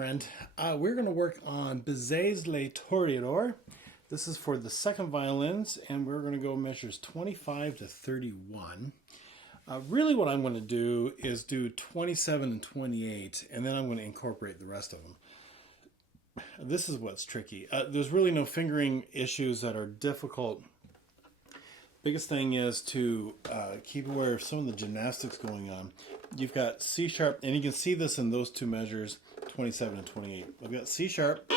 friend. We're going to work on Bizet Les Toréadors. This is for the second violins, and we're going to go measures 25 to 31. Really what I'm going to do is do 27 and 28, and then I'm going to incorporate the rest of them. This is what's tricky. There's really no fingering issues that are difficult. Biggest thing is to keep aware of some of the gymnastics going on. You've got C sharp, and you can see this in those two measures, 27 and 28. I've got C sharp,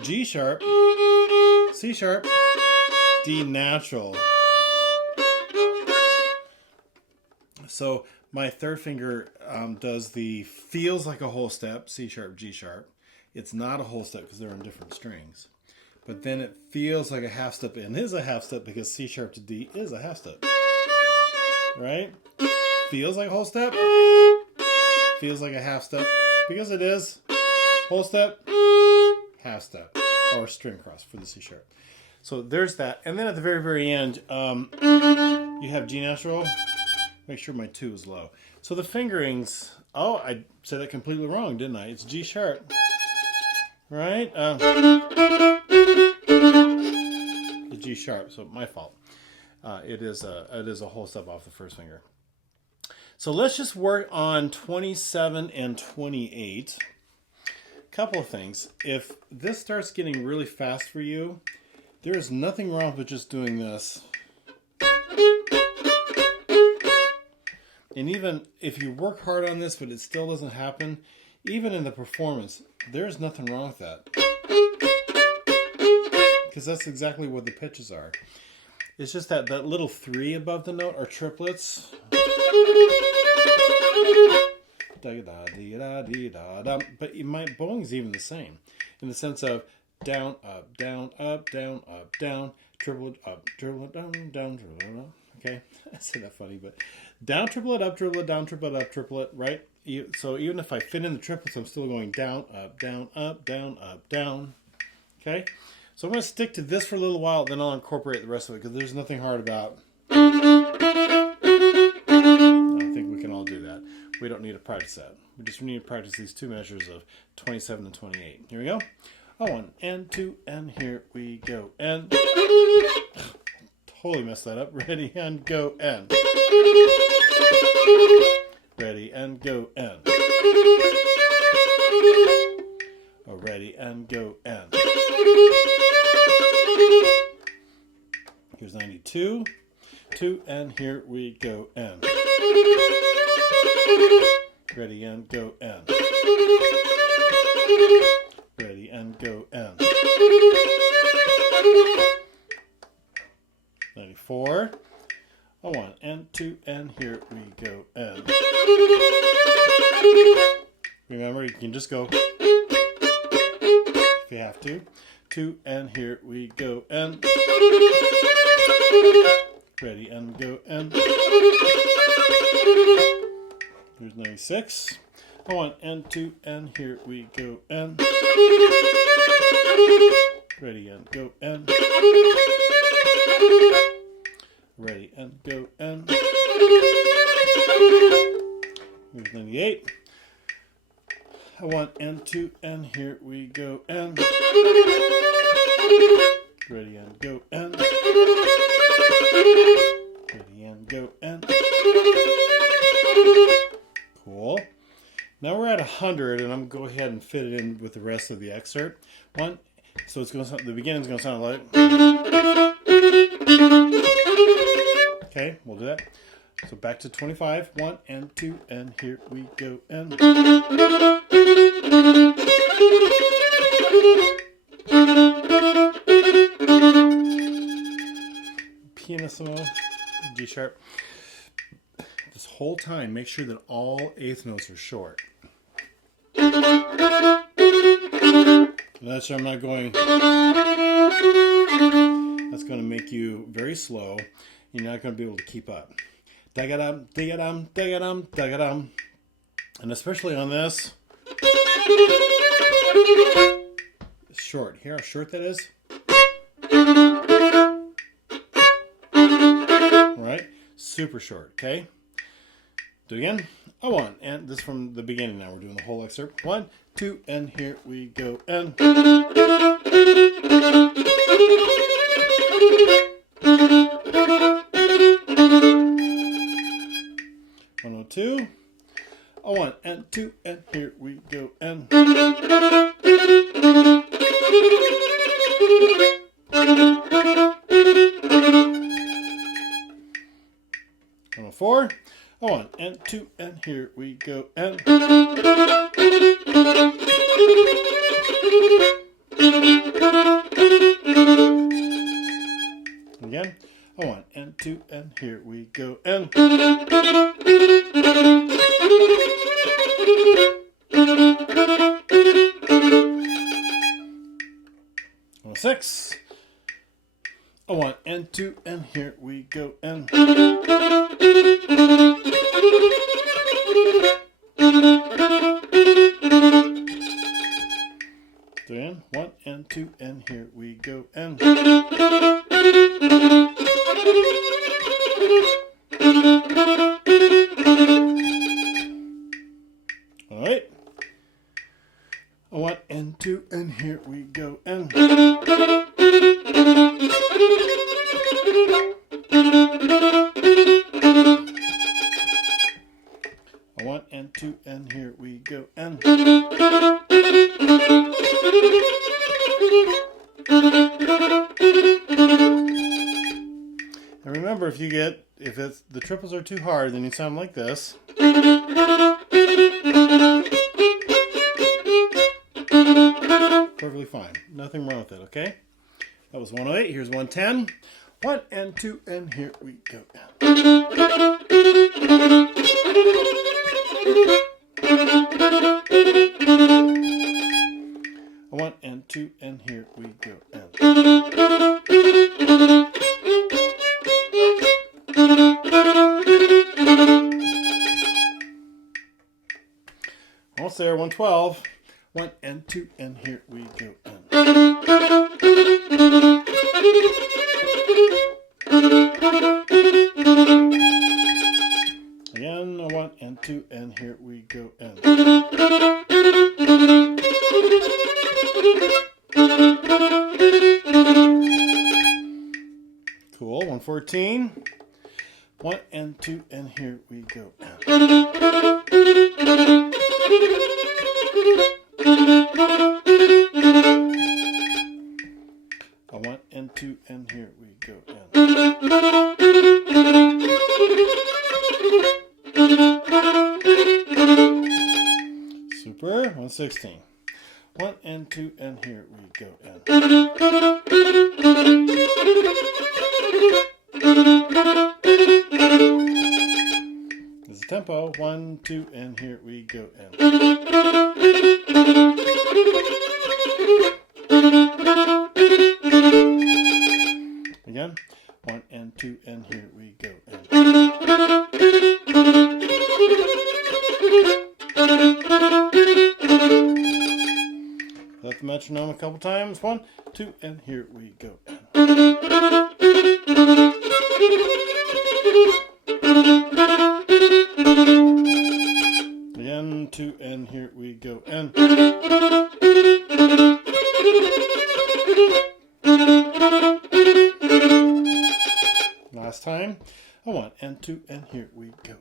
G sharp, C sharp, D natural. So my third finger does the feels like a whole step, C sharp, G sharp. It's not a whole step because they're on different strings. But then it feels like a half step and is a half step because C sharp to D is a half step. Right? Feels like a whole step. Feels like a half step because it is. Whole step, half step, or string cross for the C sharp. So there's that. And then at the very, very end, you have G natural. Make sure my 2 is low. So the fingerings, oh, I said that completely wrong, didn't I? It's G sharp. Right? The G sharp, so my fault. It is a whole step off the first finger. So let's just work on 27 and 28. Couple of things. If this starts getting really fast for you, there is nothing wrong with just doing this. And even if you work hard on this, but it still doesn't happen, even in the performance, there's nothing wrong with that. Because that's exactly what the pitches are. It's just that little 3 above the note are triplets. But my bowing's even the same. In the sense of down, up, down, up, down, up, down, triplet, up, triplet, down, down, triplet, up. Okay? I say that funny, but down, triplet, up, triplet, down, triplet, up, triplet, right? So even if I fit in the triplets, I'm still going down, up, down, up, down, up, down. Okay? So I'm going to stick to this for a little while, then I'll incorporate the rest of it, because there's nothing hard about. I think we can all do that. We don't need to practice that. We just need to practice these two measures of 27 and 28. Here we go. 1 and 2, and here we go. And totally messed that up. Ready and go and. Ready and go and. Oh, ready and go and. Here's 92. 2 and here we go and. Ready and go and. Ready and go and. 94. 1 and 2 and here we go and. Remember, you can just go if you have to. 2 and here we go and. Ready and go and. Here's 96. 1 and 2 and here we go and. Ready and go and. Ready and go and. Here's 98. 1 and 2 and here we go and. Ready and go and. Ready and go and. Cool. Now we're at 100, and I'm going to go ahead and fit it in with the rest of the excerpt. So it's going to the beginning's going to sound like. Okay, we'll do that. So back to 25. 1 and 2, and here we go and. Pianissimo, G sharp. This whole time, make sure that all eighth notes are short. That's where I'm not going. That's going to make you very slow. You're not going to be able to keep up. Dagadam, dagadam, dagadam, dagadam. And especially on this, it's short. Hear how short that is? All right? Super short, okay? Do it again. A 1, and this from the beginning now. We're doing the whole excerpt. 1, 2, and here we go. And 102. A 1 and 2, and here we go. And four, a 1 and 2, and here we go. And again, a 1 and 2, and here we go. And 6, a 1 and 2, and here we go. And then 1 and 2, and here we go. And all right, a 1 and 2, and here we go. And a 1 and 2, and here we go. And remember, if it's the triples are too hard, then you sound like this. Perfectly fine. Nothing wrong with it, okay? That was 108. Here's 110. 1 and 2, and here we go. A 1 and 2, and here we go. Almost there. 112. 1 and 2, and here we go. Again, a 1 and 2, and here we go. Cool. 114. 1 and 2, and here we go. A 1 and 2, and here we go. Super. 116. 1 and 2, and here we go. This is tempo. 1, 2, and here we go. Again. 1 and 2, and here we go. Let the metronome a couple times. 1, 2, and here we go. Again, 2, and here we go. And last time. A 1 and 2, and here we go.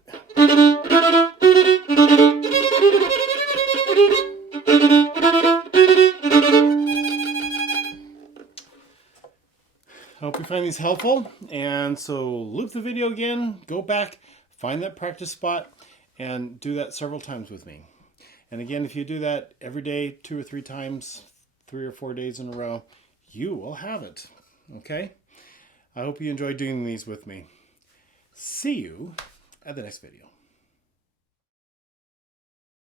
I hope you find these helpful, and so loop the video again, go back, find that practice spot, and do that several times with me. And again, if you do that every day, 2 or 3 times, 3 or 4 days in a row, you will have it. Okay? I hope you enjoy doing these with me. See you at the next video.